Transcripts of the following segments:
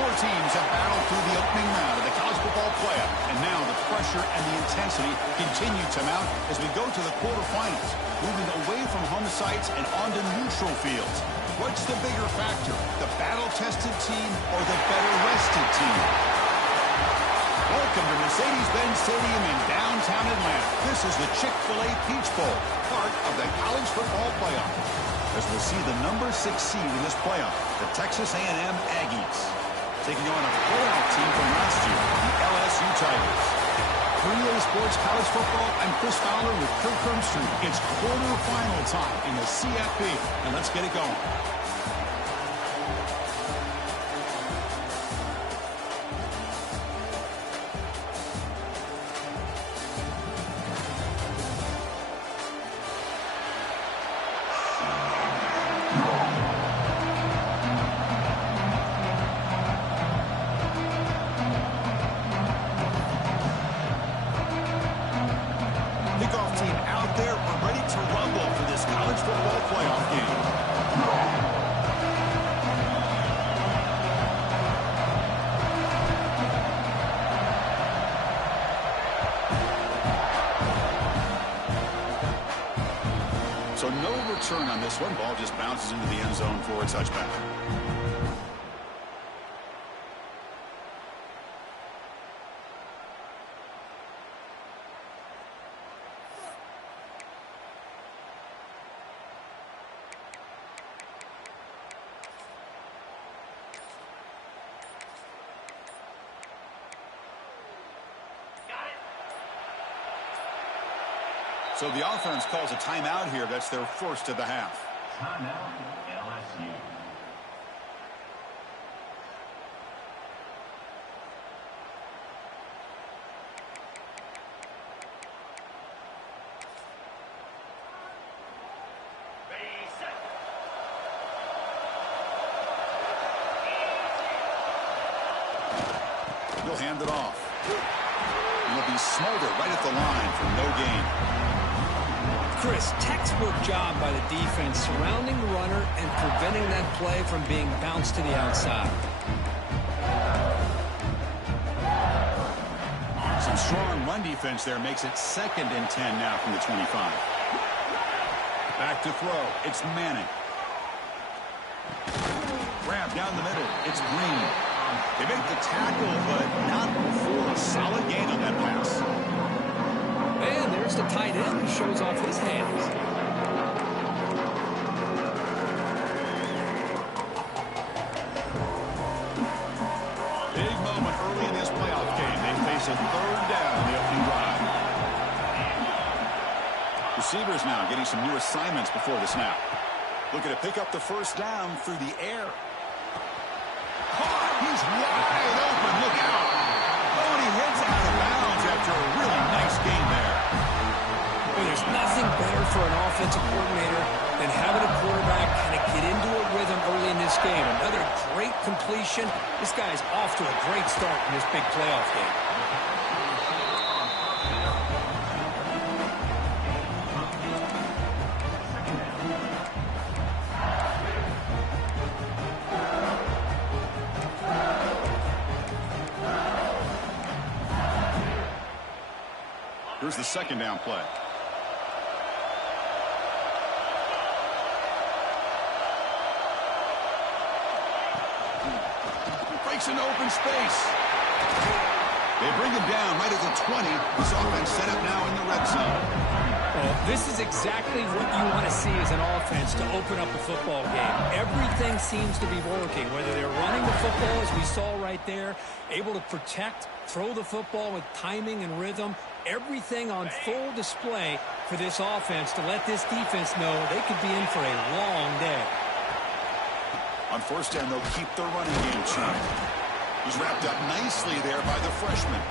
Four teams have battled through the opening round of the college football playoff, and now the pressure and the intensity continue to mount as we go to the quarterfinals, moving away from home sites and onto neutral fields. What's the bigger factor, the battle-tested team or the better-rested team? Welcome to Mercedes-Benz Stadium in downtown Atlanta. This is the Chick-fil-A Peach Bowl, part of the college football playoff. As we'll see the number 6 seed in this playoff, the Texas A&M Aggies, taking on a playoff team from last year, the LSU Tigers. For EA Sports College Football, I'm Chris Fowler with Kirk Herbstreit. It's quarterfinal time in the CFP, and let's get it going. So no return on this one. Ball just bounces into the end zone for a touchback. So the offense calls a timeout here. That's their first of the half. Timeout, LSU. He'll hand it off. He'll be smothered right at the line for no gain. Chris, textbook job by the defense surrounding the runner and preventing that play from being bounced to the outside. Some strong run defense there makes it 2nd and 10 now from the 25. Back to throw. It's Manning. Grab down the middle. It's Green. They make the tackle, but not before a solid gain on that pass. And there's the tight end who shows off his hands. Big moment early in this playoff game. They face a 3rd down in the opening drive. Receivers now getting some new assignments before the snap. Looking to pick up the 1st down through the air. Caught! He's wide open. Look out! Oh, and he heads out of bounds after a really nice game there. Well, there's nothing better for an offensive coordinator than having a quarterback kind of get into a rhythm early in this game. Another great completion. This guy's off to a great start in this big playoff game. Here's the 2nd down play. Breaks into open space. They bring him down right at the 20. This offense set up now in the red zone. Well, this is exactly what you want to see as an offense to open up a football game. Everything seems to be working, whether they're running the football, as we saw right there, able to protect, throw the football with timing and rhythm. Everything on full display for this offense to let this defense know they could be in for a long day. On 1st down, they'll keep their running game churning. He's wrapped up nicely there by the freshman.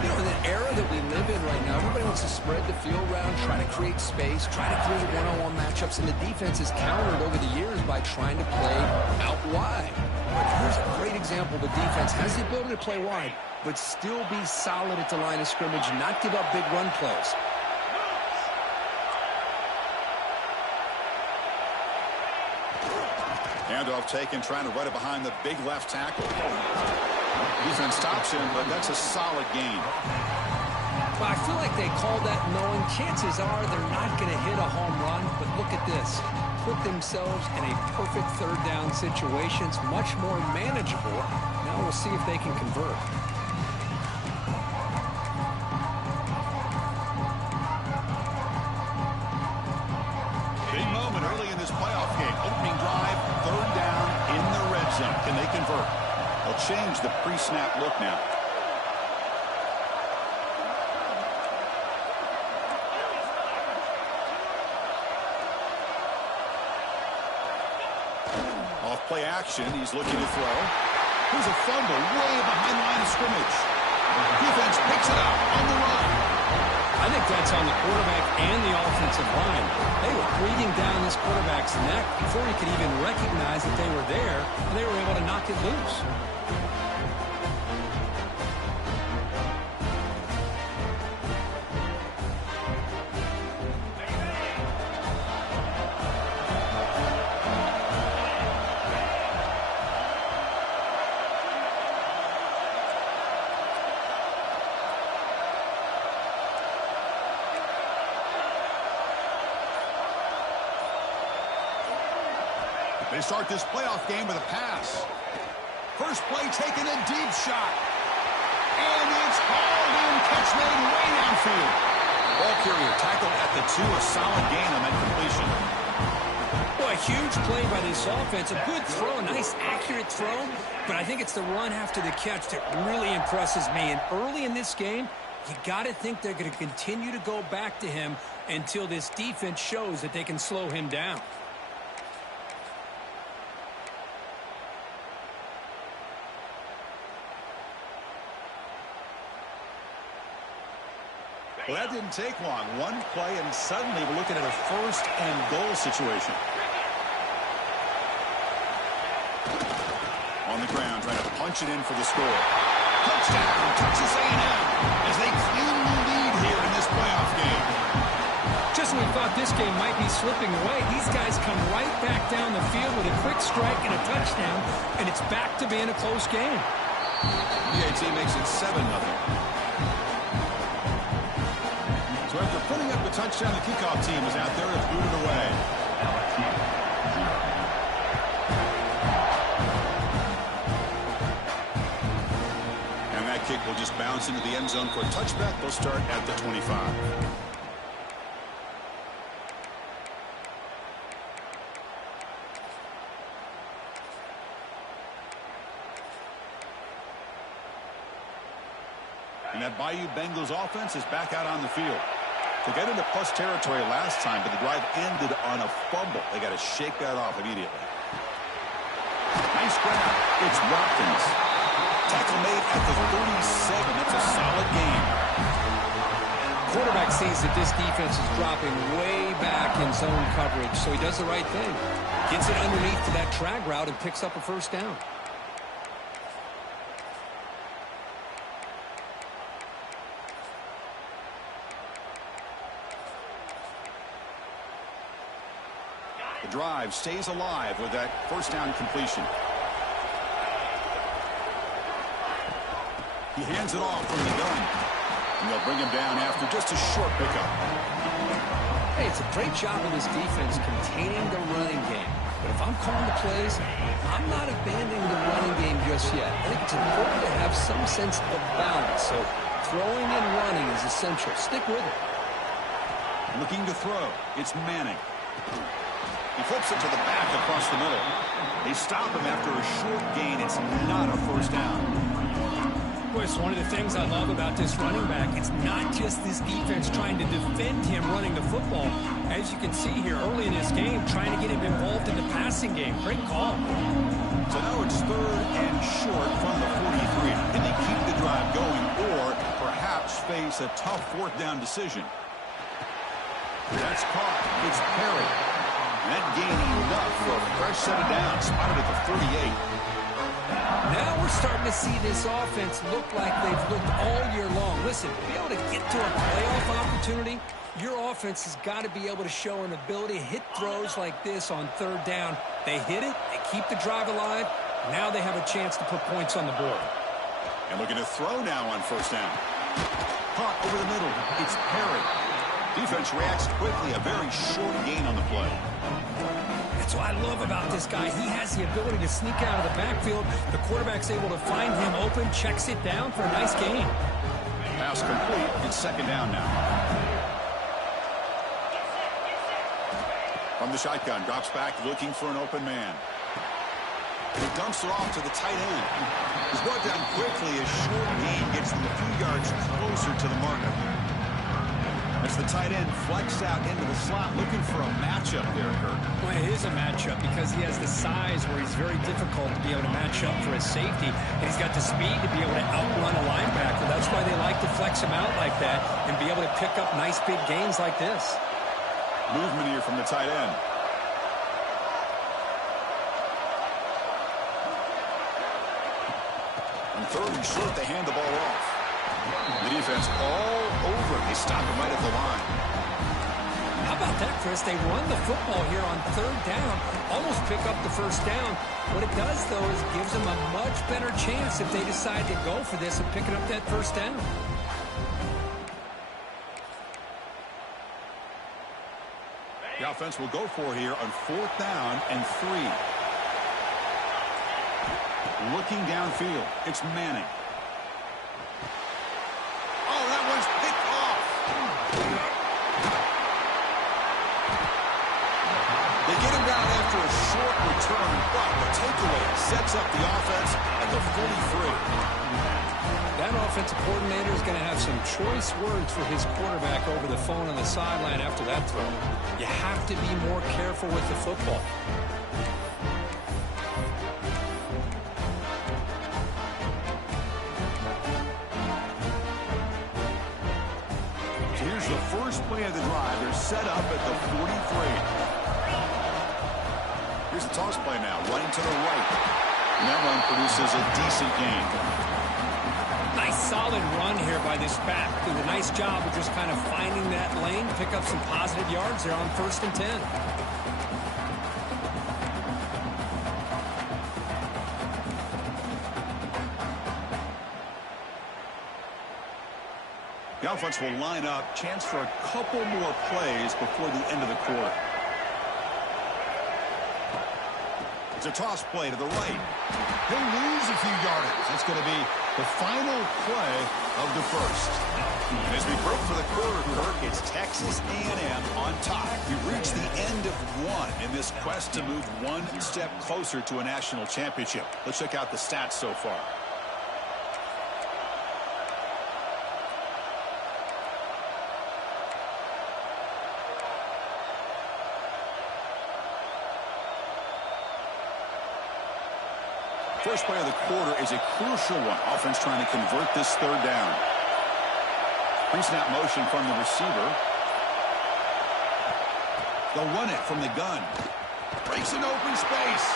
You know, in the era that we live in right now, everybody wants to spread the field around, try to create space, try to create one-on-one matchups, and the defense has countered over the years by trying to play out wide. But here's a great example. The defense has the ability to play wide, but still be solid at the line of scrimmage and not give up big run plays. Handoff taken, trying to run it behind the big left tackle. Defense stops him, but that's a solid gain. Well, I feel like they called that knowing chances are they're not going to hit a home run, but look at this. Put themselves in a perfect third down situation. It's much more manageable. Now we'll see if they can convert. Big moment early in this playoff game. Opening drive, third down in the red zone. Can they convert? They'll change the pre-snap look now. Off-play action. He's looking to throw. Here's a fumble way behind the line of scrimmage. Defense picks it up on the run. I think that's on the quarterback and the offensive line. They were breathing down this quarterback's neck before he could even recognize that they were there, and they were able to knock it loose. They start this playoff game with a pass. First play taken, a deep shot. And it's hauled in, catch made way downfield. Ball carrier tackled at the 2, a solid gain on that completion. Well, a huge play by this offense. A good throw, a nice accurate throw. But I think it's the run after the catch that really impresses me. And early in this game, you got to think they're going to continue to go back to him until this defense shows that they can slow him down. Well, that didn't take long. One play, and suddenly we're looking at a first and goal situation. On the ground, trying to punch it in for the score. Touchdown, Texas A&M, as they claim the lead here in this playoff game. Just when we thought this game might be slipping away, these guys come right back down the field with a quick strike and a touchdown, and it's back to being a close game. BAT makes it 7-0. So after putting up the touchdown, the kickoff team is out there to boot it away. And that kick will just bounce into the end zone for a touchback. They'll start at the 25. And that Bayou Bengals offense is back out on the field. They got into plus territory last time, but the drive ended on a fumble. They got to shake that off immediately. Nice grab. It's Watkins. Tackle made at the 37. That's a solid game. Quarterback sees that this defense is dropping way back in zone coverage, so he does the right thing. Gets it underneath to that drag route and picks up a first down. The drive stays alive with that first down completion. He hands it off from the gun. And they'll bring him down after just a short pickup. Hey, it's a great job of this defense containing the running game. But if I'm calling the plays, I'm not abandoning the running game just yet. I think it's important to have some sense of balance. So throwing and running is essential. Stick with it. Looking to throw. It's Manning. He flips it to the back across the middle. They stop him after a short gain. It's not a first down. Boy, it's one of the things I love about this running back. It's not just this defense trying to defend him running the football. As you can see here early in this game, trying to get him involved in the passing game. Great call. So now it's third and short from the 43. Can they keep the drive going or perhaps face a tough fourth down decision? That's caught. It's Perry. That gaining enough for a fresh set of downs. Spotted at the 48. Now we're starting to see this offense look like they've looked all year long. Listen, to be able to get to a playoff opportunity, Your offense has got to be able to show an ability to hit throws like this on third down. They hit it, they keep the drive alive. Now they have a chance to put points on the board. And looking to throw now on first down. Caught over the middle. It's Perry. Defense reacts quickly. A very short gain on the play. That's what I love about this guy. He has the ability to sneak out of the backfield. The quarterback's able to find him open, checks it down for a nice gain. Pass complete. It's second down now. From the shotgun, drops back looking for an open man. He dumps it off to the tight end. He's brought down quickly. A short gain gets him a few yards closer to the marker. As the tight end flexed out into the slot, looking for a matchup there, Kirk. Well, it is a matchup because he has the size where he's very difficult to be able to match up for his safety. And he's got the speed to be able to outrun a linebacker. That's why they like to flex him out like that and be able to pick up nice big gains like this. Movement here from the tight end. On third and short, they hand the ball off. The defense all over. They stop him right at the line. How about that, Chris? They run the football here on third down, almost pick up the first down. What it does, though, is gives them a much better chance if they decide to go for this and picking up that first down. The offense will go for here on fourth down and 3. Looking downfield, it's Manning. Oh, that one's picked off. They get him down after a short return, but the takeaway sets up the offense at the 43. That offensive coordinator is going to have some choice words for his quarterback over the phone on the sideline after that throw. You have to be more careful with the football. Here's the first play of the drive. They're set up at the 43. Here's the toss play now, running to the right. And that run produces a decent gain. Nice solid run here by this back. Did a nice job of just kind of finding that lane, pick up some positive yards there on first and 10. The offense will line up. Chance for a couple more plays before the end of the quarter. It's a toss play to the right. He'll lose a few yardage. It's going to be the final play of the first. And as we broke for the quarter, Kirk, it's Texas A&M on top. We've reached the end of one in this quest to move one step closer to a national championship. Let's check out the stats so far. First play of the quarter is a crucial one. Offense trying to convert this third down. Pre-snap motion from the receiver. They'll run it from the gun. Breaks an open space.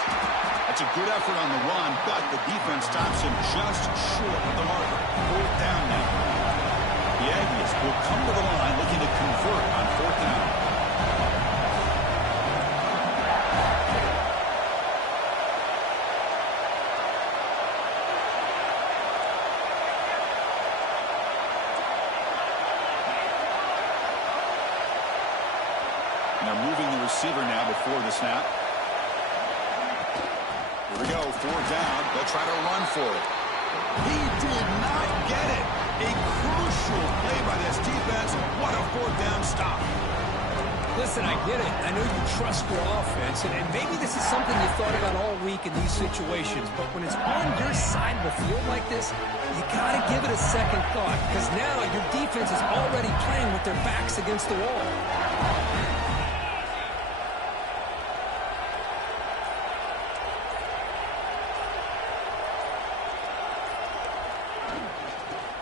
That's a good effort on the run, but the defense stops him just short of the marker. Fourth down now. The Aggies will come to the line looking to convert on fourth down. They're moving the receiver now before the snap. Here we go, fourth down. They'll try to run for it. He did not get it. A crucial play by this defense. What a fourth down stop. Listen, I get it. I know you trust your offense, and maybe this is something you thought about all week in these situations, but when it's on your side of the field like this, you got to give it a second thought, because now your defense is already playing with their backs against the wall.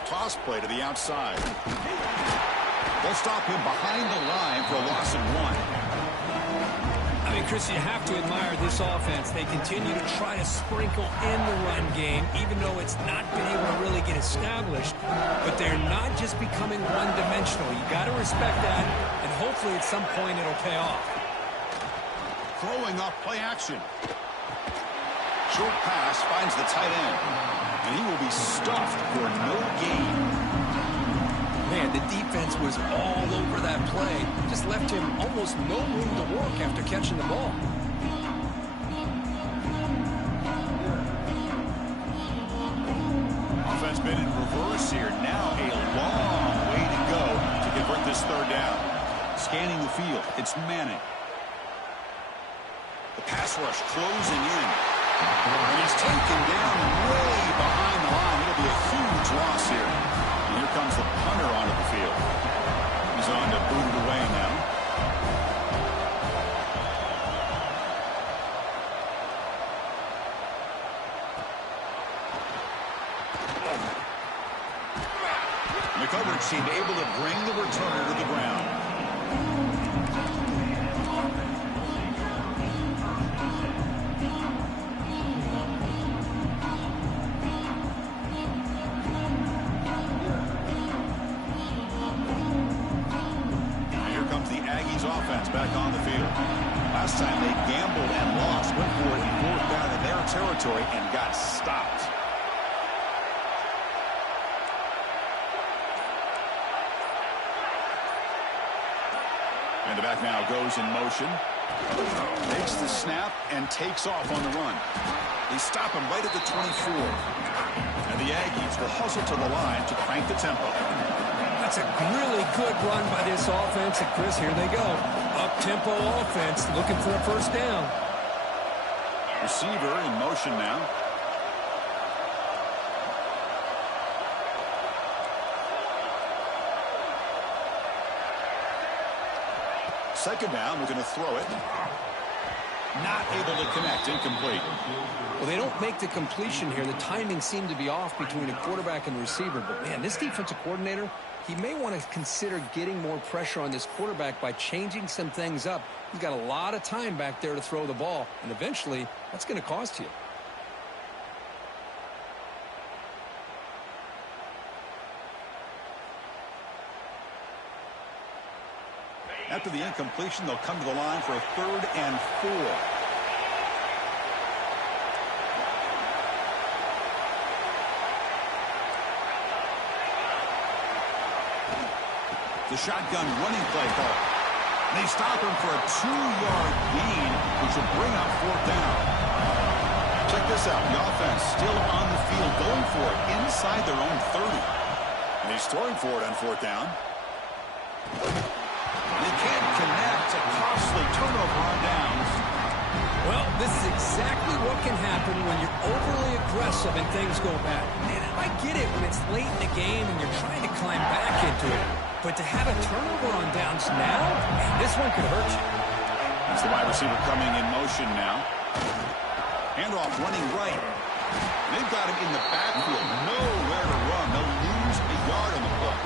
Toss play to the outside. They'll stop him behind the line for a loss of 1. I mean, Chris, you have to admire this offense. They continue to try to sprinkle in the run game, even though it's not been able to really get established. But they're not just becoming one-dimensional. You got to respect that, and hopefully at some point it'll pay off. Throwing up play action. Short pass finds the tight end, and he will be stuffed for no gain. Man, the defense was all over that play. Just left him almost no room to work after catching the ball. Offense been in reverse here. Now a long way to go to convert this third down. Scanning the field, it's Manning. The pass rush closing in. And he's taken down way behind the line. It'll be a huge loss here. And here comes the punter onto the field. He's on to boot it away now. The coverage team able to bring the returner to the ground. Offense back on the field. Last time they gambled and lost, went for it in fourth down in their territory and got stopped. And the back now goes in motion. Takes the snap and takes off on the run. They stop him right at the 24. And the Aggies will hustle to the line to crank the tempo. That's a really good run by this offense. And Chris, here they go. Up-tempo offense looking for a first down. Receiver in motion now. Second down, we're going to throw it. Not able to connect, incomplete. Well, they don't make the completion here. The timing seemed to be off between a quarterback and receiver. But, man, this defensive coordinator, he may want to consider getting more pressure on this quarterback by changing some things up. He's got a lot of time back there to throw the ball, and eventually that's going to cost you. After the incompletion, they'll come to the line for a 3rd and 4. The shotgun running play call. They stop him for a 2-yard gain, which will bring up 4th down. Check this out. The offense still on the field, going for it inside their own 30. And he's throwing for it on 4th down. They can't connect. A costly turnover on downs. Well, this is exactly what can happen when you're overly aggressive and things go bad. And I get it when it's late in the game and you're trying to climb back into it. But to have a turnover on downs now, man, this one could hurt you. That's the wide receiver coming in motion now. Handoff running right. They've got him in the backfield. Nowhere to run. They'll lose a yard on the play.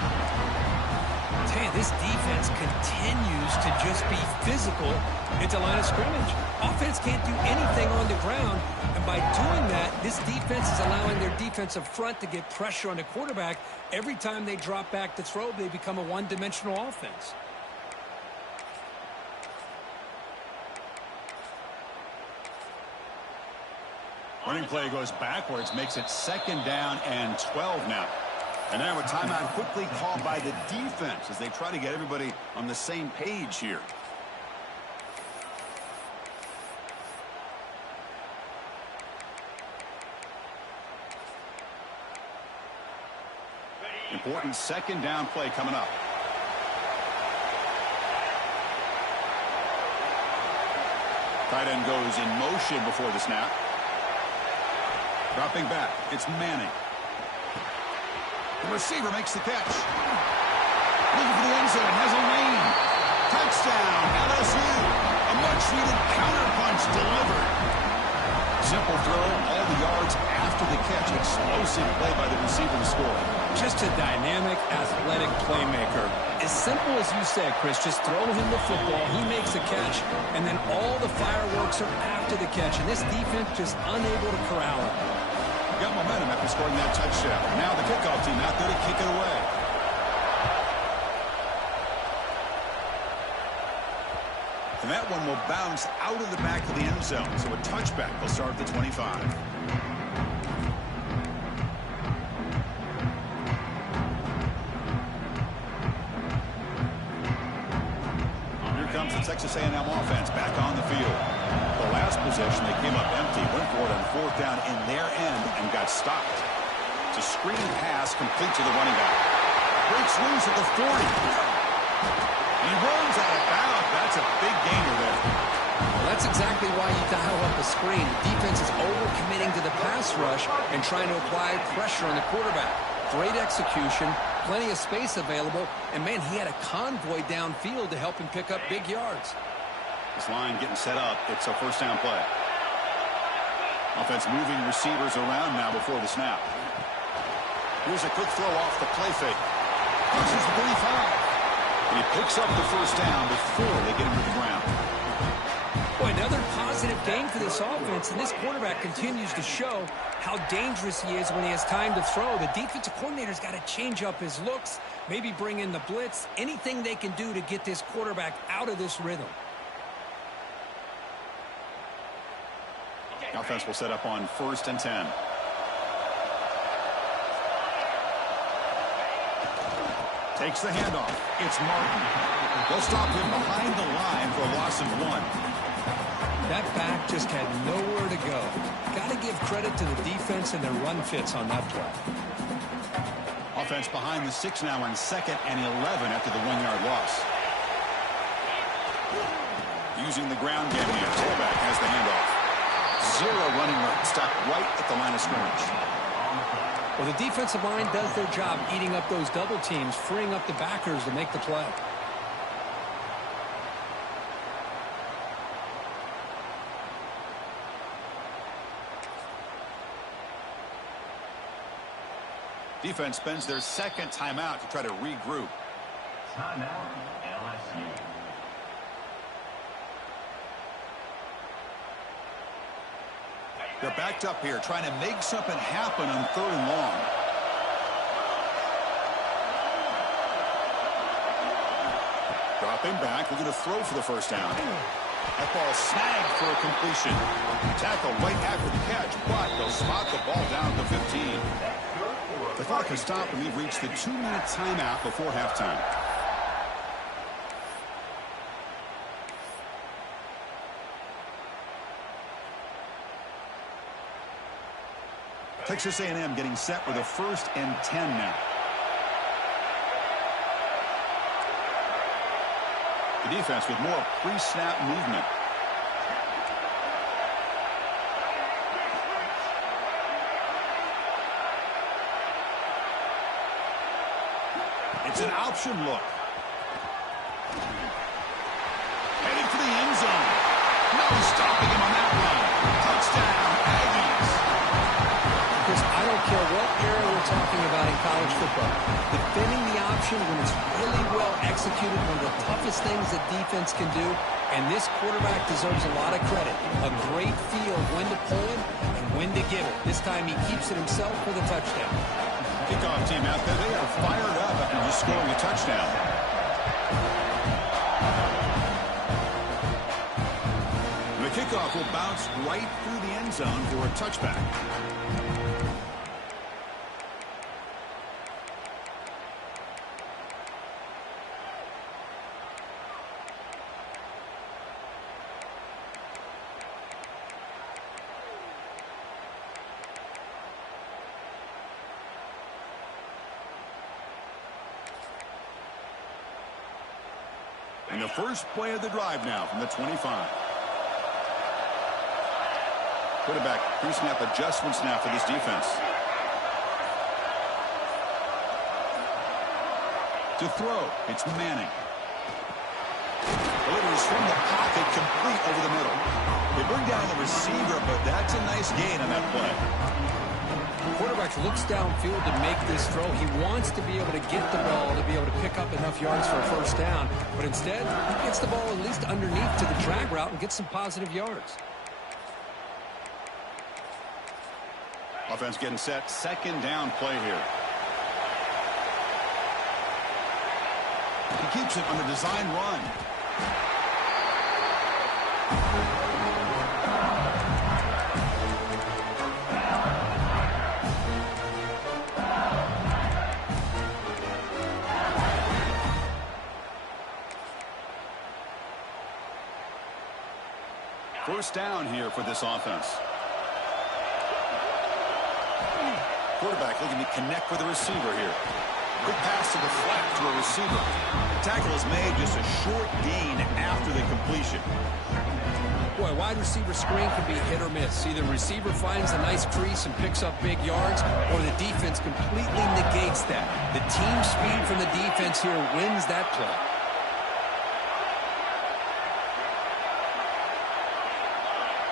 Hey, this defense continues to just be physical at the line of scrimmage. Offense can't do anything on the ground, and by doing that, this defense is allowing their defensive front to get pressure on the quarterback. Every time they drop back to throw, they become a one-dimensional offense. Running play goes backwards, makes it 2nd down and 12 now. And now a timeout quickly called by the defense as they try to get everybody on the same page here. Important 2nd down play coming up. Tight end goes in motion before the snap. Dropping back, it's Manning. The receiver makes the catch. Looking for the end zone, has a lane. Touchdown, LSU. A much-needed counterpunch delivered. Simple throw, all the yards after the catch. Explosive play by the receiver to score. Just a dynamic, athletic playmaker. As simple as you said, Chris, just throw him the football, he makes a catch, and then all the fireworks are after the catch, and this defense just unable to corral it. Got momentum after scoring that touchdown. Now the kickoff team out there to kick it away. And that one will bounce out of the back of the end zone, so a touchback will start at the 25. Comes the Texas A&M offense back on the field. The last possession, they came up empty, went for it on fourth down in their end and got stopped. It's a screen pass complete to the running back. Breaks loose at the 40. He runs out of bounds. That's a big gainer there. Well, that's exactly why you dial up a screen. The defense is overcommitting to the pass rush and trying to apply pressure on the quarterback. Great execution, plenty of space available, and, man, he had a convoy downfield to help him pick up big yards. This line getting set up. It's a first down play. Offense moving receivers around now before the snap. Here's a quick throw off the play fake. Crosses the 35. And he picks up the first down before they get him to the ground. Boy, another positive game for this offense, and this quarterback continues to show how dangerous he is when he has time to throw. The defensive coordinator's got to change up his looks, maybe bring in the blitz, anything they can do to get this quarterback out of this rhythm. The offense will set up on 1st and 10. Takes the handoff. It's Martin. They'll stop him behind the line for a loss of 1. That back just had nowhere to go. Got to give credit to the defense and their run fits on that play. Offense behind the 6 now on 2nd and 11 after the 1-yard loss. Using the ground game here. Tailback has the handoff. 0 running room. Stopped right at the line of scrimmage. Well, the defensive line does their job eating up those double teams, freeing up the backers to make the play. Defense spends their 2nd timeout to try to regroup. Timeout, LSU. They're backed up here trying to make something happen on 3rd and long. Dropping back, looking to throw for the first down. That ball snagged for a completion. Tackle right after the catch, but they'll spot the ball down to 15. The clock has stopped, and we've reached the 2-minute timeout before halftime. Texas A&M getting set with a 1st and 10 now. The defense with more pre-snap movement. It's an option look. Heading for the end zone. No stopping him on that run. Touchdown, Aggies. Chris, I don't care what era we're talking about in college football. Defending the option when it's really well executed, one of the toughest things that defense can do, and this quarterback deserves a lot of credit. A great feel of when to pull it and when to give it. This time he keeps it himself for the touchdown. Kickoff team out there, they are fired up after just scoring a touchdown. The kickoff will bounce right through the end zone for a touchback. And the first play of the drive now from the 25. Quarterback pre-snap adjustments now for this defense. To throw, it's Manning. Delivers from the pocket, complete over the middle. They bring down the receiver, but that's a nice gain on that play. The quarterback looks downfield to make this throw. He wants to be able to get the ball to be able to pick up enough yards for a first down. But instead, he gets the ball at least underneath to the drag route and gets some positive yards. Offense getting set. Second down play here. He keeps it on the design run. First down here for this offense. Quarterback looking to connect with a receiver here. Quick pass to the flat to a receiver. The tackle is made, just a short gain after the completion. Boy, wide receiver screen can be hit or miss. Either the receiver finds a nice crease and picks up big yards, or the defense completely negates that. The team speed from the defense here wins that play.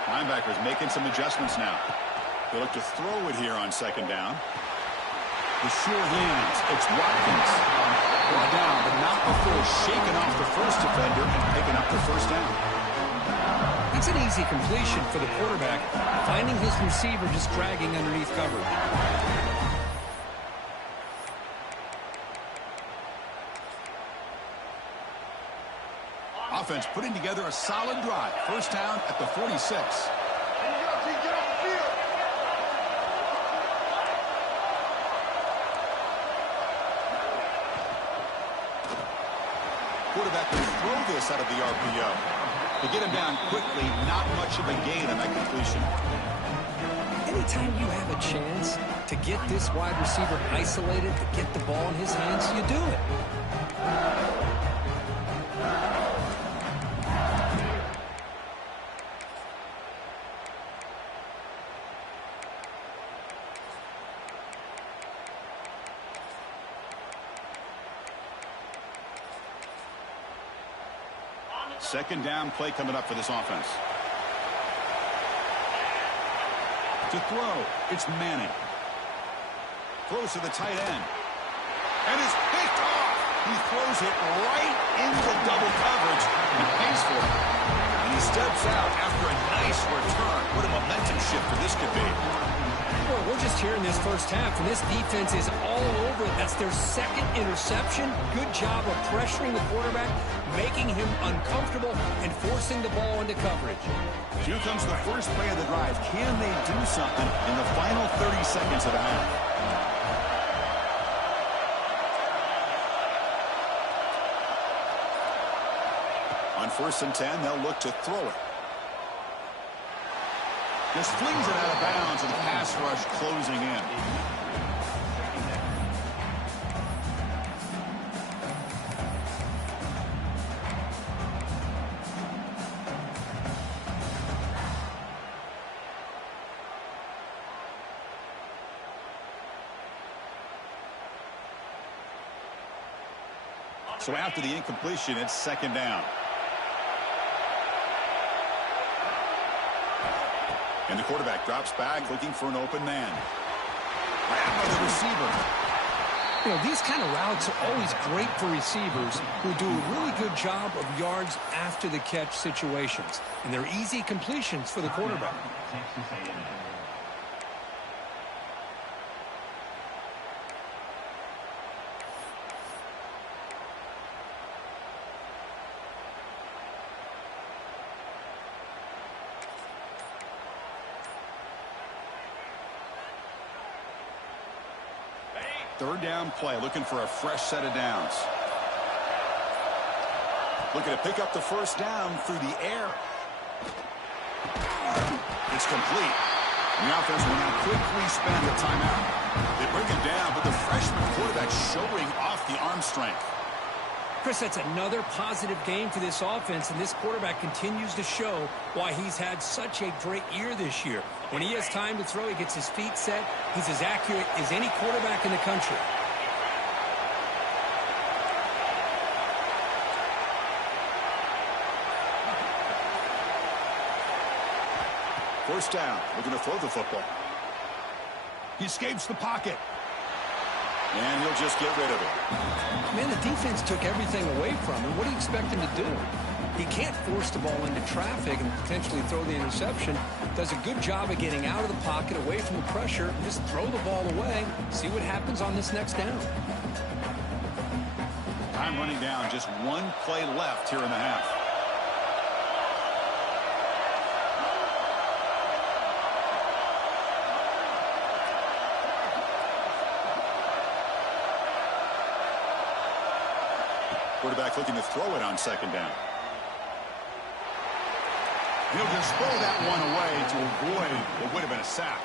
Linebackers making some adjustments now. They look to throw it here on second down. The sure hands. It's Watkins. Brought down, but not before shaking off the first defender and picking up the first down. That's an easy completion for the quarterback, finding his receiver just dragging underneath coverage. Offense putting together a solid drive. First down at the 46. Quarterback will throw this out of the RPO. To get him down quickly, not much of a gain on that completion. Anytime you have a chance to get this wide receiver isolated, to get the ball in his hands, you do it. Second down play coming up for this offense. To throw, it's Manning. Throws to the tight end. And it's picked off. He throws it right into double coverage and pays for it. And he steps out after a nice return. What a momentum shifter this could be. Well, we're just here in this first half, and this defense is all over it. That's their second interception. Good job of pressuring the quarterback, making him uncomfortable, and forcing the ball into coverage. Here comes the first play of the drive. Can they do something in the final 30 seconds of the half? On 1st and 10, they'll look to throw it. Just flings it out of bounds, and the pass rush closing in. So after the incompletion, it's second down. And the quarterback drops back, looking for an open man. Grabbed by the receiver. You know, these kind of routes are always great for receivers who do a really good job of yards after the catch situations. And they're easy completions for the quarterback. Third down play, looking for a fresh set of downs. Looking to pick up the first down through the air. It's complete. The offense will now quickly spend a timeout. They bring him down, but the freshman quarterback showing off the arm strength. Chris, that's another positive game for this offense, and this quarterback continues to show why he's had such a great year this year. When he has time to throw, he gets his feet set. He's as accurate as any quarterback in the country. First down, looking to throw the football. He escapes the pocket. And he'll just get rid of it. Man, the defense took everything away from him. What do you expect him to do? He can't force the ball into traffic and potentially throw the interception. Does a good job of getting out of the pocket, away from the pressure, and just throw the ball away. See what happens on this next down. Time running down. Just one play left here in the half. Quarterback looking to throw it on second down. He'll just throw that one away to avoid what would have been a sack.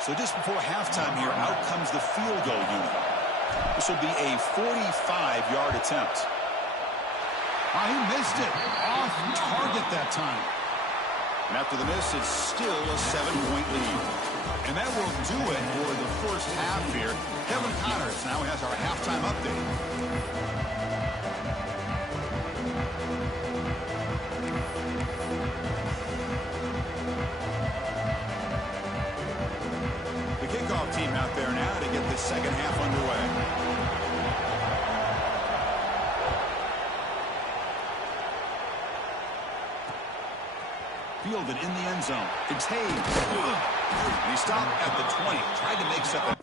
So just before halftime here, out comes the field goal unit. This will be a 45-yard attempt. Oh, he missed it. Off target that time. And after the miss, it's still a 7-point lead. And that will do it for the first half here. Kevin Connors now has our halftime update. The kickoff team out there now to get this second half underway. Fielded in the end zone. It's Hayes. And he stopped at the 20. Tried to make something.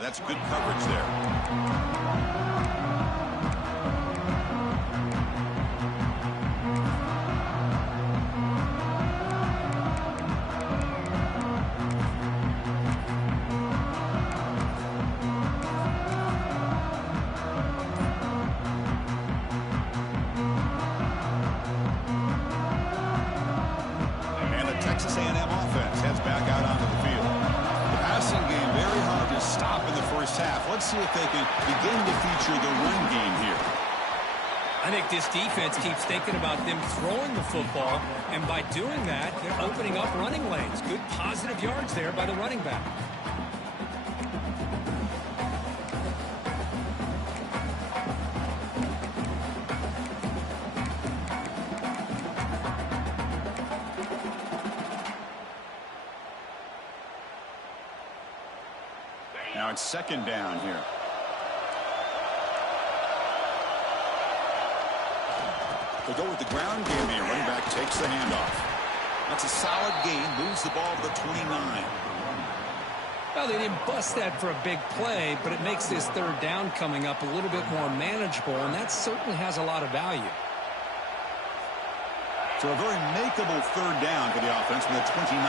That's good coverage there. And the Texas A&M offense heads back out onto the field. The passing game very hard to stop in the first half. Let's see if they can begin to feature the run game here. I think this defense keeps thinking about them throwing the football, and by doing that, they're opening up running lanes. Good positive yards there by the running back. Now it's second down here. They'll go with the ground game here. Running back takes the handoff. That's a solid gain. Moves the ball to the 29. Well, they didn't bust that for a big play, but it makes this third down coming up a little bit more manageable, and that certainly has a lot of value. So a very makeable third down for the offense from the 29.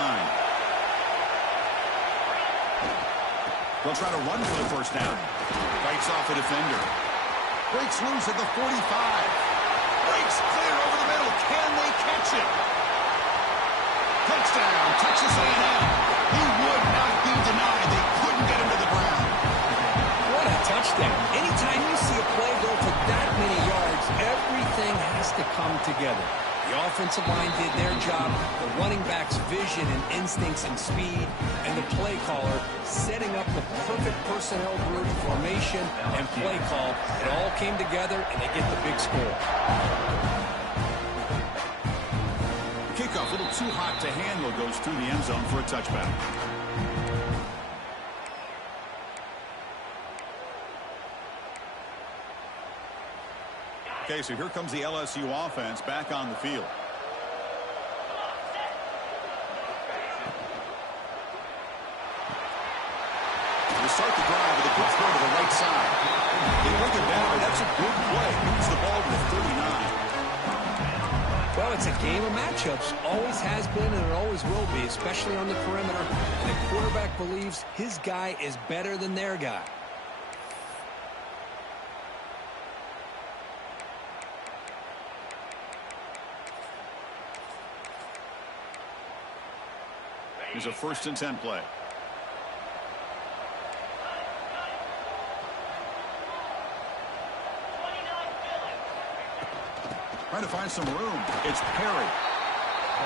They'll try to run for the first down. Fights off a defender. Breaks loose at the 45. Breaks clear over the middle. Can they catch it? Touchdown, Texas A&M. He would not be denied. They couldn't get him to the ground. What a touchdown. Anytime you see a play go for that many yards, everything has to come together. The offensive line did their job, the running back's vision and instincts and speed, and the play caller setting up the perfect personnel group, formation, and play call. It all came together, and they get the big score. Kickoff, a little too hot to handle, goes through the end zone for a touchback. Okay, so here comes the LSU offense back on the field. To start the drive with a quick throw to the right side. They bring it down, and that's a good play. Moves the ball to the 39. Well, it's a game of matchups. Always has been and it always will be, especially on the perimeter. And the quarterback believes his guy is better than their guy. Here's a 1st and 10 play. Trying to find some room. It's Perry.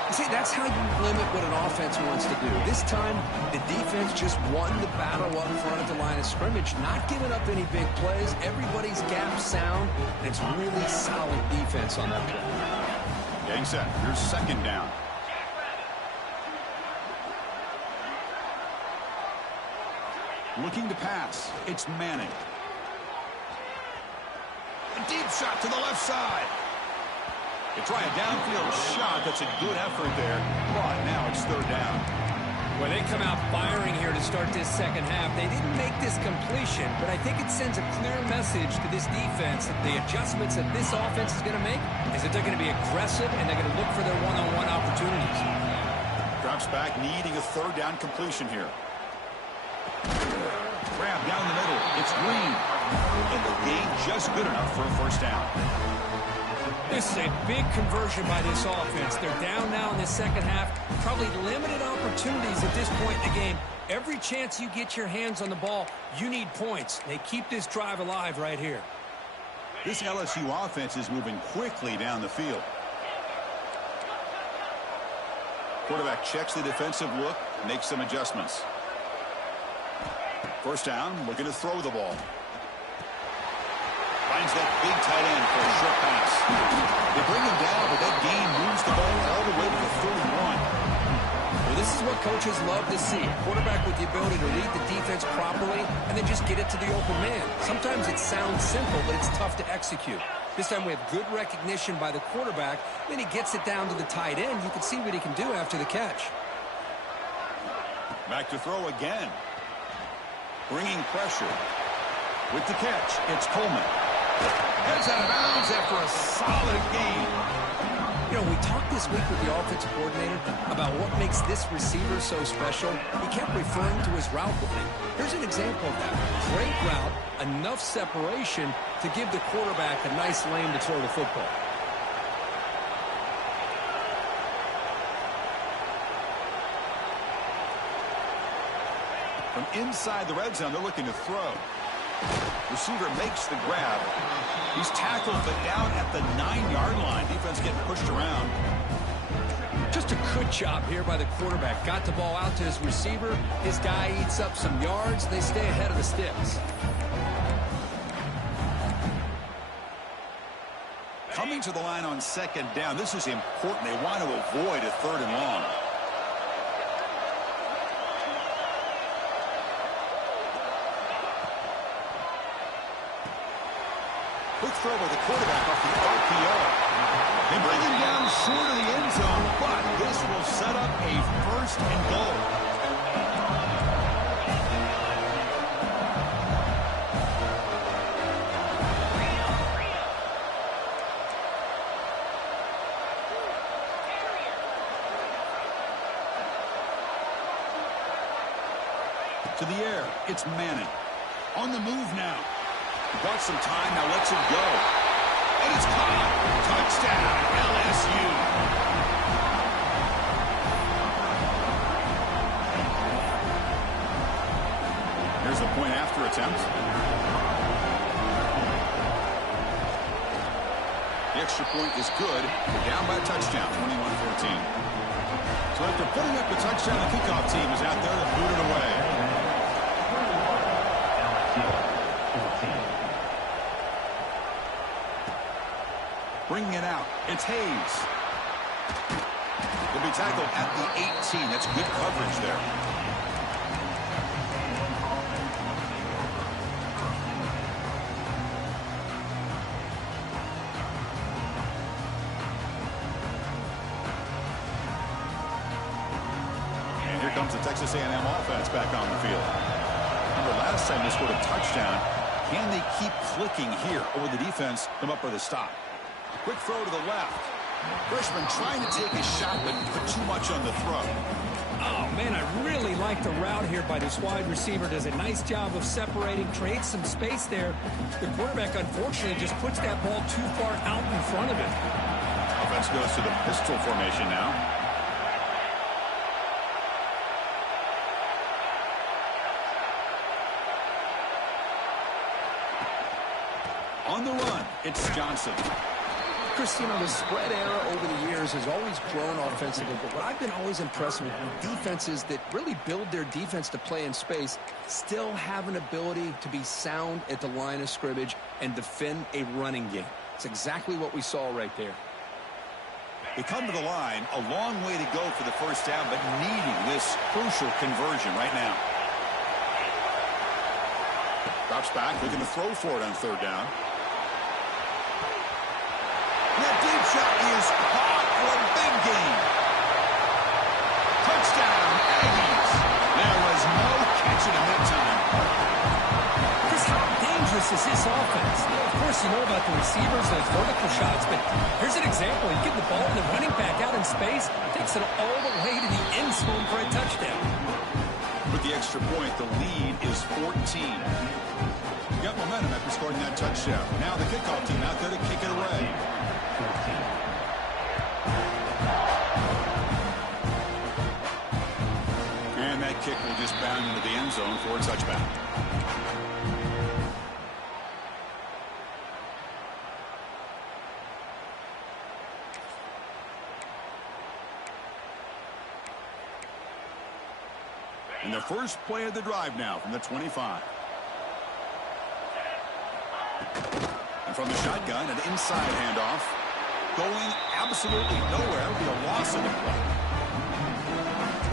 See, that's how you limit what an offense wants to do. This time, the defense just won the battle up front at the line of scrimmage, not giving up any big plays. Everybody's gap sound, and it's really solid defense on that play. Getting set. Here's 2nd down. Looking to pass. It's Manning. A deep shot to the left side. They try a downfield shot. That's a good effort there. But now it's 3rd down. Well, they come out firing here to start this second half. They didn't make this completion, but I think it sends a clear message to this defense that the adjustments that this offense is going to make is that they're going to be aggressive and they're going to look for their one-on-one opportunities. Drops back, needing a 3rd down completion here. Grab down the middle. It's Green. And the gain just good enough for a 1st down. This is a big conversion by this offense. They're down now in the second half. Probably limited opportunities at this point in the game. Every chance you get your hands on the ball, you need points. They keep this drive alive right here. This LSU offense is moving quickly down the field. Quarterback checks the defensive look, makes some adjustments. 1st down, looking to throw the ball. Finds that big tight end for a short pass. They bring him down, but that gain moves the ball all the way to the 31. Well, this is what coaches love to see. A quarterback with the ability to read the defense properly and then just get it to the open man. Sometimes it sounds simple, but it's tough to execute. This time we have good recognition by the quarterback. Then he gets it down to the tight end. You can see what he can do after the catch. Back to throw again. Bringing pressure. With the catch, it's Coleman. Heads out of bounds after a solid gain. You know, we talked this week with the offensive coordinator about what makes this receiver so special. He kept referring to his route running. Here's an example of that. Great route, enough separation to give the quarterback a nice lane to throw the football. From inside the red zone, they're looking to throw. Receiver makes the grab. He's tackled, but down at the 9-yard line. Defense getting pushed around. Just a good job here by the quarterback. Got the ball out to his receiver. His guy eats up some yards. They stay ahead of the sticks. Coming to the line on 2nd down. This is important. They want to avoid a 3rd and long. Quick throw by the quarterback off the RPO. They bring him down short of the end zone, but this will set up a 1st and goal. To the air, it's Manning. On the move now. Got some time, now lets it go. And it's caught. Touchdown, LSU. Here's the point after attempt. The extra point is good. They're down by a touchdown, 21-14. So after putting up the touchdown, the kickoff team is out there to boot it away. Bringing it out. It's Hayes. He'll be tackled at the 18. That's good coverage there. And here comes the Texas A&M offense back on the field. Remember last time they scored a touchdown. Can they keep clicking here? Or will the defense come up with a stop? Quick throw to the left. Freshman trying to take a shot, but put too much on the throw. Oh, man, I really like the route here by this wide receiver. Does a nice job of separating, creates some space there. The quarterback, unfortunately, just puts that ball too far out in front of him. Offense goes to the pistol formation now. On the run, it's Johnson. Chris, you know, the spread era over the years has always grown offensively, but what I've been always impressed with defenses that really build their defense to play in space still have an ability to be sound at the line of scrimmage and defend a running game. It's exactly what we saw right there. We come to the line, a long way to go for the first down, but needing this crucial conversion right now. Drops back, looking to throw for it on third down. That deep shot is caught for a big gain. Touchdown, Aggies. There was no catching him that time. Chris, how dangerous is this offense? Of course, you know about the receivers, those vertical shots, but here's an example. You give the ball to the running back out in space, takes it all the way to the end zone for a touchdown. With the extra point, the lead is 14. Got momentum after scoring that touchdown. Now the kickoff team out there to kick it away. And that kick will just bound into the end zone for a touchback. And the first play of the drive now from the 25. And from the shotgun, an inside handoff. Going absolutely nowhere. That would be a loss of the play.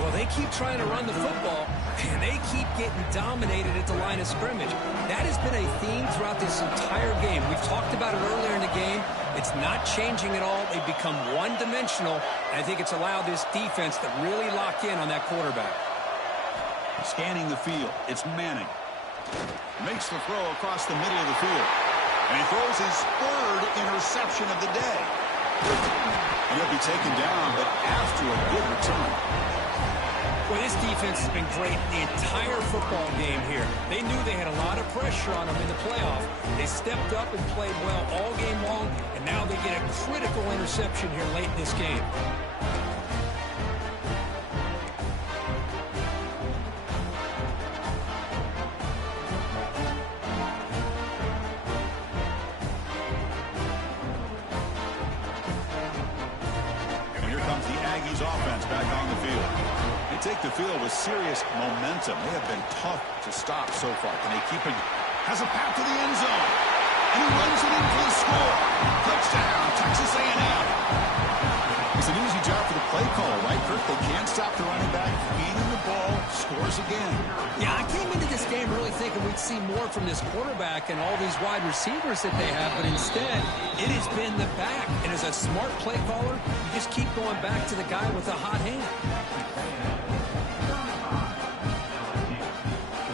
Well, they keep trying to run the football, and they keep getting dominated at the line of scrimmage. That has been a theme throughout this entire game. We've talked about it earlier in the game. It's not changing at all. They've become one-dimensional, and I think it's allowed this defense to really lock in on that quarterback. Scanning the field, it's Manning. Makes the throw across the middle of the field. And he throws his third interception of the day. And he'll be taken down, but after a good return. Well, this defense has been great the entire football game here. They knew they had a lot of pressure on them in the playoff. They stepped up and played well all game long, and now they get a critical interception here late in this game. Offense back on the field. They take the field with serious momentum. They have been tough to stop so far. Can they keep it? Has a path to the end zone. And he runs it in for the score. Touchdown, Texas A&M. It's an easy job for the play caller, right, Kirk? They can't stop the running back. Feeding the ball, scores again. Yeah, I came into this game really thinking we'd see more from this quarterback and all these wide receivers that they have, but instead, it has been the back. And as a smart play caller, you just keep going back to the guy with the hot hand.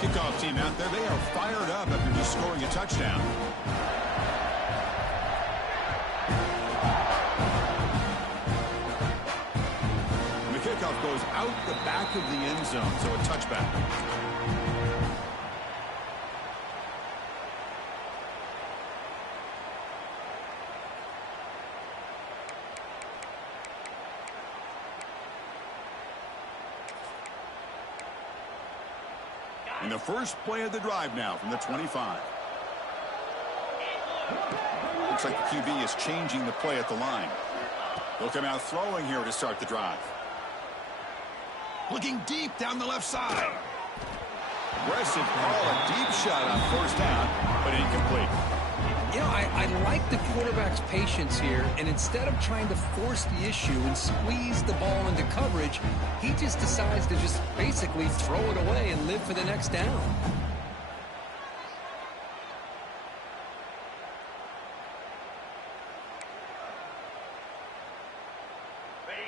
Kickoff team out there, they are fired up after just scoring a touchdown. And the kickoff goes out the back of the end zone, so a touchback. And the first play of the drive now from the 25. Looks like the QB is changing the play at the line. They'll come out throwing here to start the drive. Looking deep down the left side. Aggressive call, a deep shot on first down, but incomplete. You know, I like the quarterback's patience here, and instead of trying to force the issue and squeeze the ball into coverage, he just decides to just basically throw it away and live for the next down.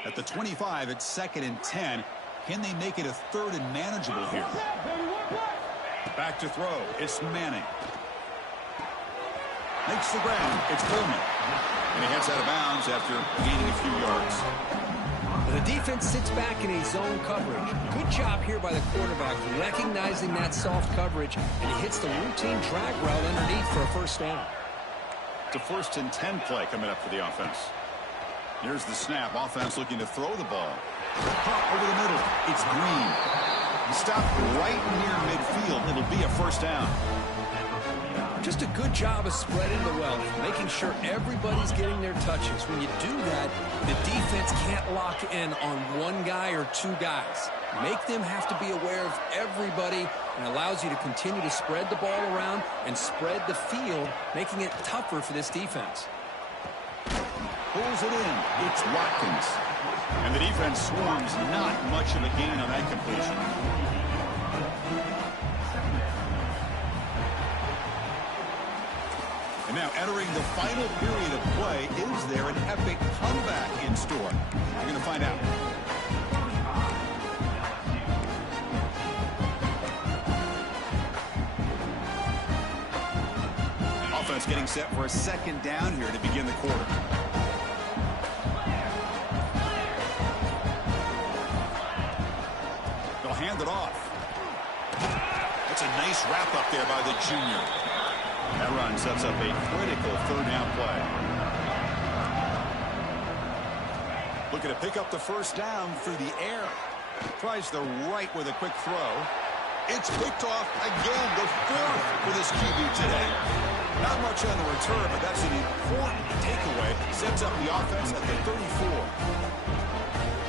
At the 25, it's 2nd and 10. Can they make it a 3rd and manageable here? Back to throw. It's Manning. Makes takes the ground. It's Coleman. And he heads out of bounds after gaining a few yards. The defense sits back in a zone coverage. Good job here by the quarterback, recognizing that soft coverage, and he hits the routine drag route underneath for a first down. It's a 1st and 10 play coming up for the offense. Here's the snap. Offense looking to throw the ball. Pop over the middle. It's Green. He stopped right near midfield. It'll be a first down. Just a good job of spreading the wealth, making sure everybody's getting their touches. When you do that, the defense can't lock in on one guy or two guys. Make them have to be aware of everybody, and allows you to continue to spread the ball around and spread the field, making it tougher for this defense. Pulls it in. It's Watkins. And the defense swarms not much of a gain on that completion. And now entering the final period of play, is there an epic comeback in store? We're going to find out. Offense getting set for a 2nd down here to begin the quarter. They'll hand it off. That's a nice wrap up there by the junior. That run sets up a critical 3rd down play. Looking to pick up the first down through the air. Tries the right with a quick throw. It's picked off again, the 4th for this QB today. Not much on the return, but that's an important takeaway. Sets up the offense at the 34.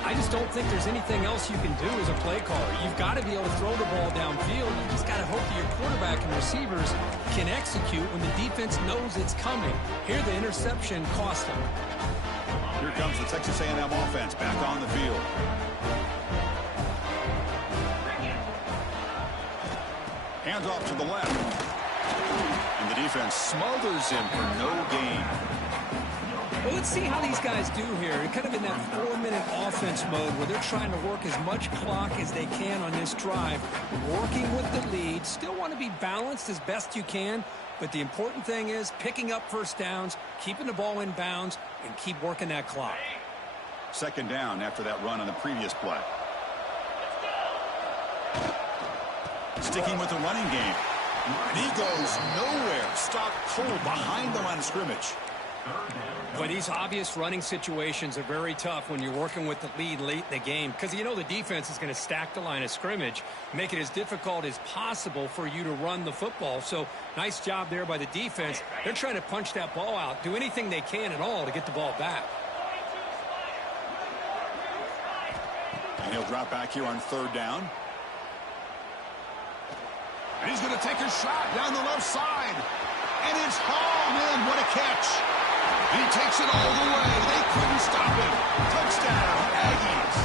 I just don't think there's anything else you can do as a play caller. You've got to be able to throw the ball downfield. You just got to hope that your quarterback and receivers can execute when the defense knows it's coming. Here, the interception cost them. Here comes the Texas A&M offense back on the field. Hands off to the left. And the defense smothers him for no gain. Well, let's see how these guys do here. They're kind of in that 4-minute offense mode where they're trying to work as much clock as they can on this drive, working with the lead. Still want to be balanced as best you can, but the important thing is picking up first downs, keeping the ball in bounds, and keep working that clock. 2nd down after that run on the previous play. Sticking with the running game. And he goes nowhere. Stopped cold behind the line of scrimmage. But these obvious running situations are very tough when you're working with the lead late in the game, because you know the defense is going to stack the line of scrimmage, make it as difficult as possible for you to run the football. So nice job there by the defense. They're trying to punch that ball out, do anything they can at all to get the ball back. And he'll drop back here on 3rd down. And he's going to take a shot down the left side. And it's hauled in. What a catch. And he takes it all the way. They couldn't stop him. Touchdown, Aggies.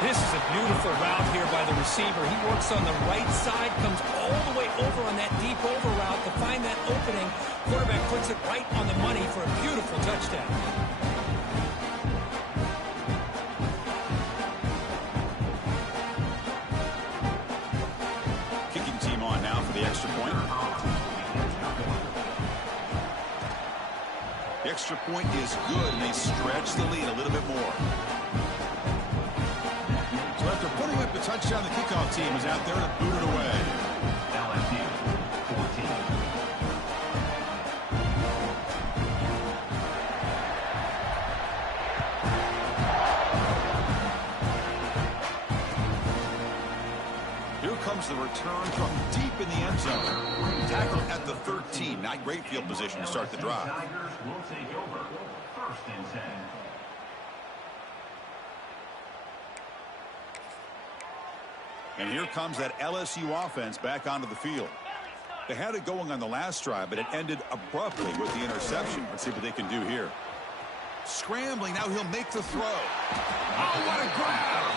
This is a beautiful route here by the receiver. He works on the right side, comes all the way over on that deep over route to find that opening. Quarterback puts it right on the money for a beautiful touchdown. Kicking team on now for the extra point. The extra point is good, and they stretch the lead a little bit more. So after putting up the touchdown, the kickoff team is out there to boot it away. LSU 14. Here comes the return from deep in the end zone. Tackled at the 13. Not great field position to start the drive. Tigers will take over 1st and 10. And here comes that LSU offense back onto the field. They had it going on the last drive, but it ended abruptly with the interception. Let's see what they can do here. Scrambling, now he'll make the throw. Oh, what a grab!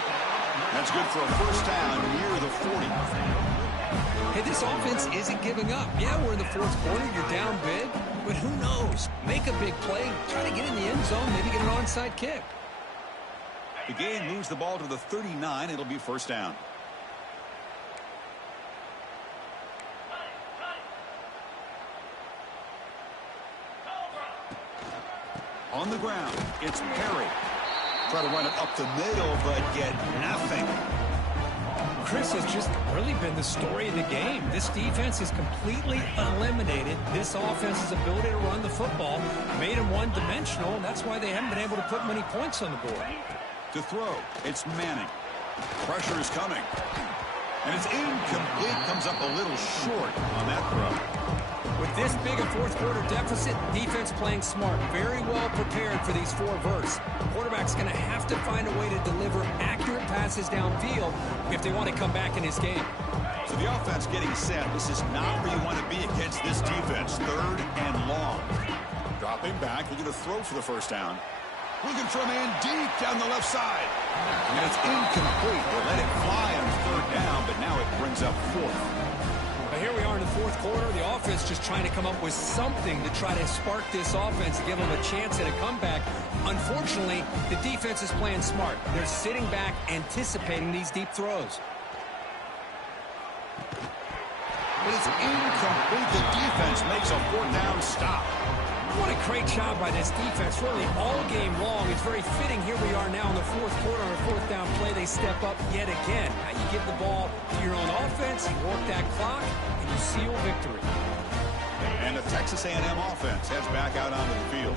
That's good for a first down near the 40. Hey, this offense isn't giving up. Yeah, we're in the 4th quarter. You're down big, but who knows? Make a big play, try to get in the end zone, maybe get an onside kick. The game moves the ball to the 39. It'll be first down. On the ground, it's Perry. Try to run it up the middle, but get nothing. Chris has just really been the story of the game. This defense has completely eliminated this offense's ability to run the football, made them one-dimensional, and that's why they haven't been able to put many points on the board. To throw, it's Manning. Pressure is coming. And it's incomplete, comes up a little short on that throw. With this big a fourth-quarter deficit, defense playing smart, very well prepared for these four verts. Quarterback's going to have to find a way to deliver accurate passes downfield if they want to come back in this game. So the offense getting set. This is not where you want to be against this defense. 3rd and long. Dropping back, looking to throw for the first down. Looking for a man deep down the left side. And it's incomplete. They let it fly on 3rd down, but now it brings up 4th. But here we are in the fourth quarter. The offense just trying to come up with something to try to spark this offense, to give them a chance at a comeback. Unfortunately, the defense is playing smart. They're sitting back, anticipating these deep throws. But it's incomplete. The defense makes a 4th down stop. What a great job by this defense, really all game long. It's very fitting. Here we are now in the fourth quarter on a 4th down play. They step up yet again. Now you give the ball to your own offense, you work that clock, and you seal victory. And the Texas A&M offense heads back out onto the field.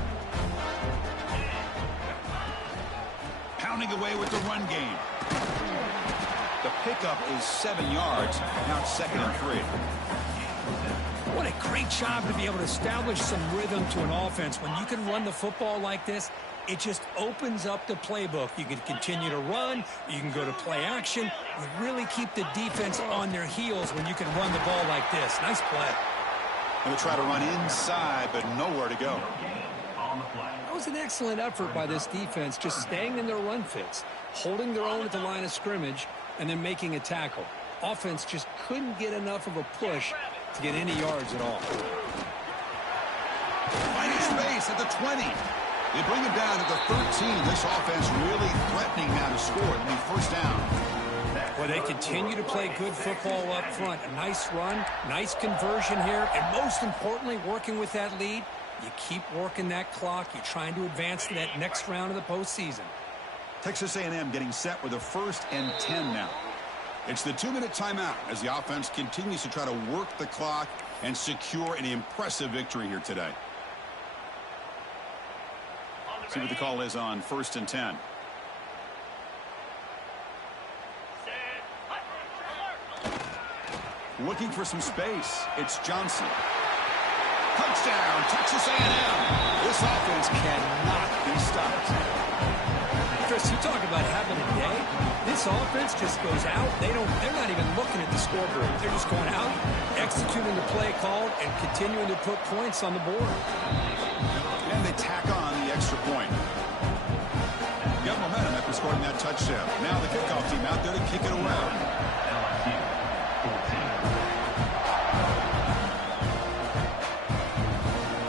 Pounding away with the run game. The pickup is 7 yards. Now it's 2nd and 3. What a great job to be able to establish some rhythm to an offense. When you can run the football like this, it just opens up the playbook. You can continue to run. You can go to play action. You really keep the defense on their heels when you can run the ball like this. Nice play. Going to try to run inside, but nowhere to go. That was an excellent effort by this defense, just staying in their run fits, holding their own at the line of scrimmage, and then making a tackle. Offense just couldn't get enough of a push to get any yards at all. Finding space at the 20. They bring him down at the 13. This offense really threatening now to score. It'll be 1st down. Well, they continue to play good football up front. A nice run, nice conversion here, and most importantly, working with that lead, you keep working that clock. You're trying to advance to that next round of the postseason. Texas A&M getting set with a 1st and 10 now. It's the 2-minute timeout as the offense continues to try to work the clock and secure an impressive victory here today. See what the call is on 1st and 10. Looking for some space. It's Johnson. Touchdown, Texas A&M. This offense cannot be stopped. Chris, you talk about having a day. This offense just goes out. They're not even looking at the scoreboard. They're just going out, executing the play called, and continuing to put points on the board. And they tack on the extra point. Got momentum after scoring that touchdown. Now the kickoff team out there to kick it around.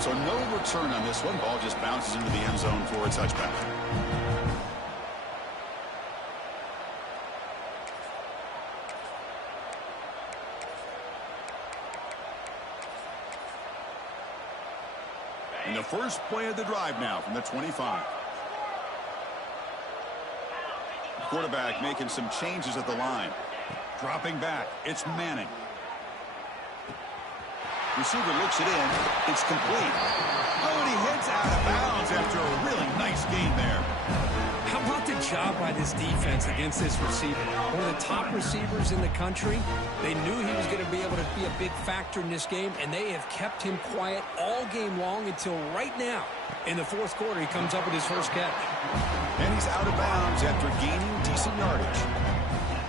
So no return on this one. Ball just bounces into the end zone for a touchback. And the first play of the drive now from the 25. Quarterback making some changes at the line. Dropping back. It's Manning. Receiver looks it in. It's complete. Oh, and he heads out of bounds after a really nice gain there. How about the job by this defense against this receiver? One of the top receivers in the country. They knew he was going to be able to be a big factor in this game, and they have kept him quiet all game long until right now. In the fourth quarter, he comes up with his first catch. And he's out of bounds after gaining decent yardage.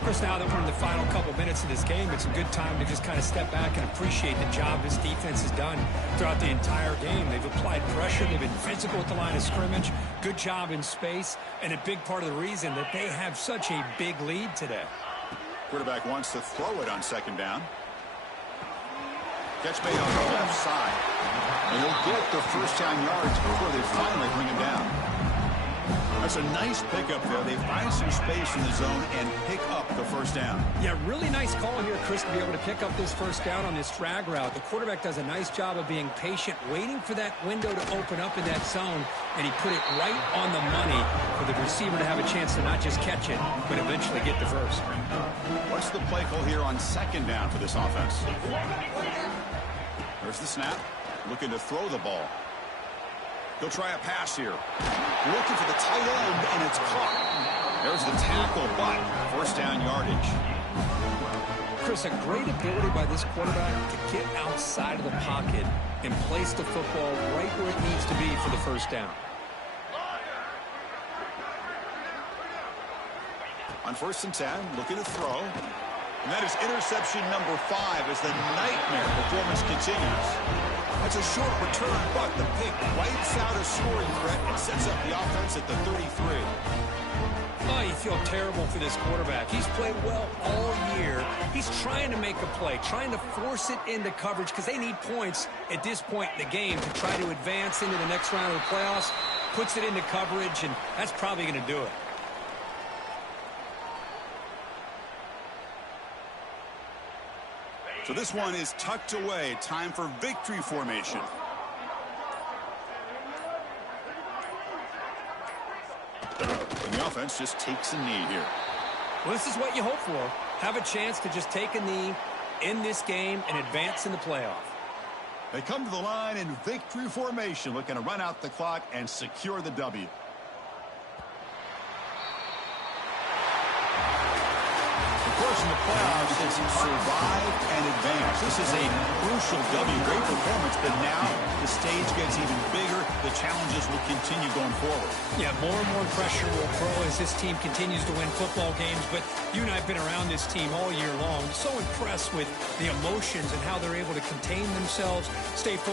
Chris, now that we're in the final couple minutes of this game, it's a good time to just kind of step back and appreciate the job this defense has done throughout the entire game. They've applied pressure. They've been physical at the line of scrimmage. Good job in space, and a big part of the reason that they have such a big lead today. Quarterback wants to throw it on 2nd down. Catch made on the left side. And he'll get the first down yards before they finally bring him down. That's a nice pickup there. They find some space in the zone and pick up the first down. Yeah, really nice call here, Chris, to be able to pick up this first down on this drag route. The quarterback does a nice job of being patient, waiting for that window to open up in that zone, and he put it right on the money for the receiver to have a chance to not just catch it, but eventually get the first. What's the play call here on second down for this offense? There's the snap. Looking to throw the ball. He'll try a pass here. Looking for the tight end, and it's caught. There's the tackle, but first down yardage. Chris, a great ability by this quarterback to get outside of the pocket and place the football right where it needs to be for the first down. On 1st and 10, looking to throw. And that is interception number 5 as the nightmare performance continues. That's a short return, but the pick wipes out a scoring threat and sets up the offense at the 33. Oh, you feel terrible for this quarterback. He's played well all year. He's trying to make a play, trying to force it into coverage because they need points at this point in the game to try to advance into the next round of the playoffs. Puts it into coverage, and that's probably going to do it. So this one is tucked away. Time for victory formation. And the offense just takes a knee here. Well, this is what you hope for. Have a chance to just take a knee in this game and advance in the playoff. They come to the line in victory formation, looking to run out the clock and secure the W. Of course, in the playoffs, it's survive and advance. This is a crucial W. Great performance, but now the stage gets even bigger. The challenges will continue going forward. Yeah, more and more pressure will grow as this team continues to win football games. But you and I have been around this team all year long. So impressed with the emotions and how they're able to contain themselves, stay focused.